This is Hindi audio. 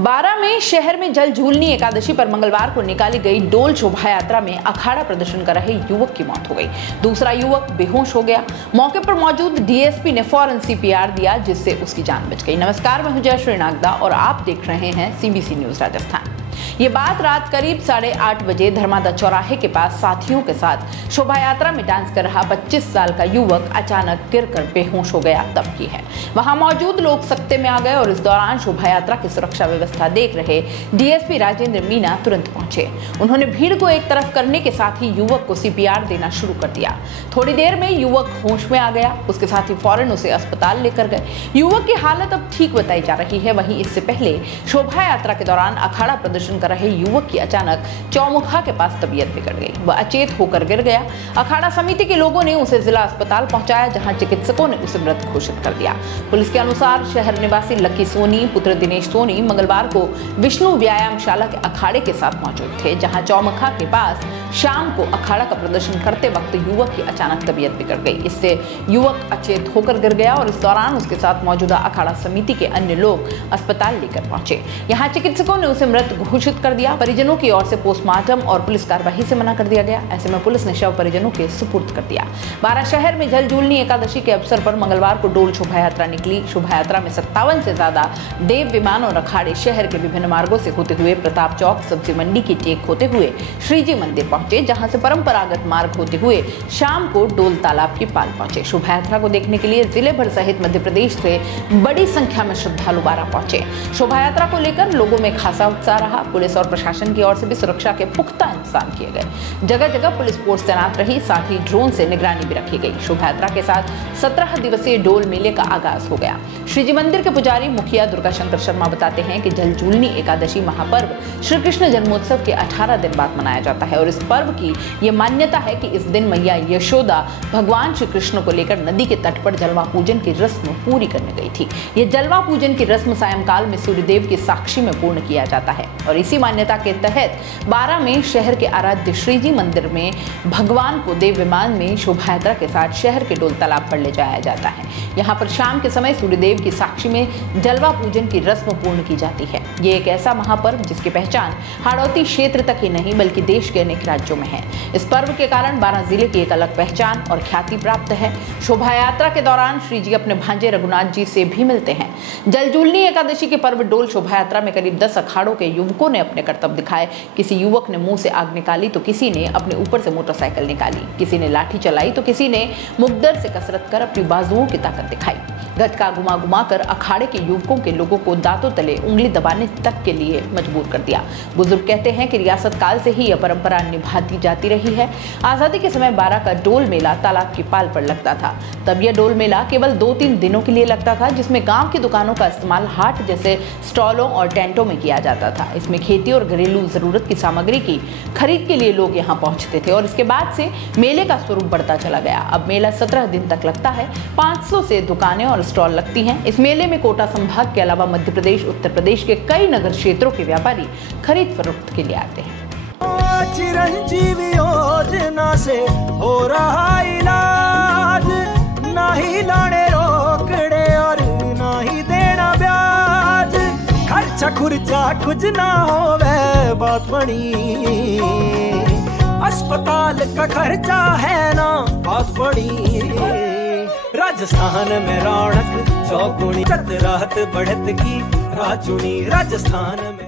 बारां में शहर में जल झूलनी एकादशी पर मंगलवार को निकाली गई डोल शोभा यात्रा में अखाड़ा प्रदर्शन कर रहे युवक की मौत हो गई। दूसरा युवक बेहोश हो गया। मौके पर मौजूद डीएसपी ने फौरन सीपीआर दिया, जिससे उसकी जान बच गई। नमस्कार, मैं हूं जयश्री नागदा और आप देख रहे हैं सीबीसी न्यूज राजस्थान। ये बात रात करीब 8:30 बजे धर्मादा चौराहे के पास साथियों के साथ शोभा यात्रा में डांस कर रहा 25 साल का युवक अचानक गिरकर बेहोश हो गया तब की है। वहां मौजूद लोग सकते में आ गए और इस दौरान शोभा यात्रा की सुरक्षा व्यवस्था देख रहे डीएसपी राजेंद्र मीना तुरंत पहुंचे। उन्होंने भीड़ को एक तरफ करने के साथ ही युवक को सीपीआर देना शुरू कर दिया। थोड़ी देर में युवक होश में आ गया। उसके साथ ही फौरन उसे अस्पताल लेकर गए। युवक की हालत अब ठीक बताई जा रही है। वहीं इससे पहले शोभा यात्रा के दौरान अखाड़ा प्रदर्शन कर रहे युवक की अचानक चौमुखा के पास तबीयत बिगड़ गई। वह अचेत होकर गिर गया। अखाड़ा समिति के लोगों ने उसे जिला अस्पताल पहुंचाया, जहां चिकित्सकों ने उसे मृत घोषित कर दिया। पुलिस के अनुसार शहर निवासी लकी सोनी पुत्र दिनेश सोनी मंगलवार को विष्णु व्यायामशाला के अखाड़े के साथ मौजूद थे, जहां चौमुखा के पास शाम को अखाड़ा का प्रदर्शन करते वक्त युवक की अचानक तबीयत बिगड़ गई। इससे युवक अचेत होकर गिर गया और इस दौरान उसके साथ मौजूदा अखाड़ा समिति के अन्य लोग अस्पताल लेकर पहुंचे। यहाँ चिकित्सकों ने उसे मृत घोषित कर दिया। परिजनों की ओर से पोस्टमार्टम और पुलिस कार्रवाई से मना कर दिया गया। ऐसे में पुलिस ने शव परिजनों के सुपुर्द कर दिया। बारां शहर में जल झूलनी एकादशी के अवसर पर मंगलवार को डोल शोभा यात्रा निकली। शोभा यात्रा में 57 से ज्यादा देव विमान और अखाड़े शहर के विभिन्न मार्गों से होते हुए प्रताप चौक, सब्जी मंडी की टेक होते हुए श्रीजी मंदिर पहुंचे, जहां से परंपरागत मार्ग होते हुए शाम को डोल तालाब की पाल पहुंचे। शोभा यात्रा को देखने के लिए जिले भर सहित मध्य प्रदेश से बड़ी संख्या में श्रद्धालु बारां पहुंचे। शोभा यात्रा को लेकर लोगों में खासा उत्साह रहा। पुलिस और प्रशासन की ओर से भी सुरक्षा के पुख्ता इंतजाम किए गए। जगह जगह पुलिस फोर्स तैनात रही, साथ ही ड्रोन से निगरानी भी रखी गई। शोभा यात्रा के साथ 17 दिवसीय डोल मेले का आगाज हो गया। श्रीजी मंदिर के पुजारी मुखिया दुर्गा शंकर शर्मा बताते हैं कि जल झूलनी एकादशी महापर्व श्री कृष्ण जन्मोत्सव के 18 दिन बाद मनाया जाता है और इस पर्व की ये मान्यता है कि इस दिन मैया यशोदा भगवान श्री कृष्ण को लेकर नदी के तट पर जलवा पूजन की रस्म पूरी करने गई थी। ये जलवा पूजन की रस्म सायंकाल में सूर्यदेव की साक्षी में पूर्ण किया जाता है और इसी मान्यता के तहत बारां में शहर के आराध्य श्रीजी मंदिर में भगवान को देव विमान में शोभा यात्रा के साथ शहर के डोल तालाब पर ले जाया जाता है। यहाँ पर शाम के समय सूर्यदेव की साक्षी में जलवा पूजन की रस्म पूर्ण की जाती है। ये एक ऐसा महापर्व जिसकी पहचान हाड़ौती क्षेत्र तक ही नहीं बल्कि देश के अनेक राज्यों में है। इस पर्व के कारण बारां जिले की एक अलग पहचान और ख्याति प्राप्त है। शोभा यात्रा के दौरान श्री जी अपने भांजे रघुनाथ जी से भी मिलते हैं। जल झूलनी एकादशी के पर्व डोल शोभा यात्रा में करीब 10 अखाड़ों के युवकों ने अपने कर्तव्य दिखाए। किसी युवक ने मुंह से आग निकाली तो किसी ने अपने ऊपर से मोटरसाइकिल निकाली, किसी ने लाठी चलाई तो किसी ने मुकद्दर से कसरत कर अपनी बाजुओं की ताकत दिखाई। गटका घुमा घुमा कर अखाड़े के युवकों के लोगों को दांतों तले उंगली दबाने तक के लिए मजबूर कर दिया। बुजुर्ग कहते हैं कि रियासत काल से ही यह परंपरा निभाती जाती रही है। आजादी के समय बारां का डोल मेला तालाब की पाल पर लगता था। तब यह डोल मेला केवल 2-3 दिनों के लिए लगता था, जिसमें गांव की दुकानों का इस्तेमाल हाट जैसे स्टॉलों और टेंटों में किया जाता था। इसमें खेती और घरेलू जरूरत की सामग्री की खरीद के लिए लोग यहाँ पहुंचते थे और इसके बाद से मेले का स्वरूप बढ़ता चला गया। अब मेला 17 दिन तक लगता है। 500 से दुकानें और स्टॉल लगती हैं। इस मेले में कोटा संभाग के अलावा मध्य प्रदेश, उत्तर प्रदेश के कई नगर क्षेत्रों के व्यापारी खरीद फरोख्त के लिए आते हैं। चिरंजीवी योजना से हो रहा इलाज, ना ही लाने रोकड़े और ना ही देना ब्याज। खर्चा खुर्चा कुछ ना होवे बात बड़ी, अस्पताल का खर्चा है ना बात बड़ी। राजस्थान में रौनक चौगुनी, रात बढ़त की राजुनी राजस्थान में।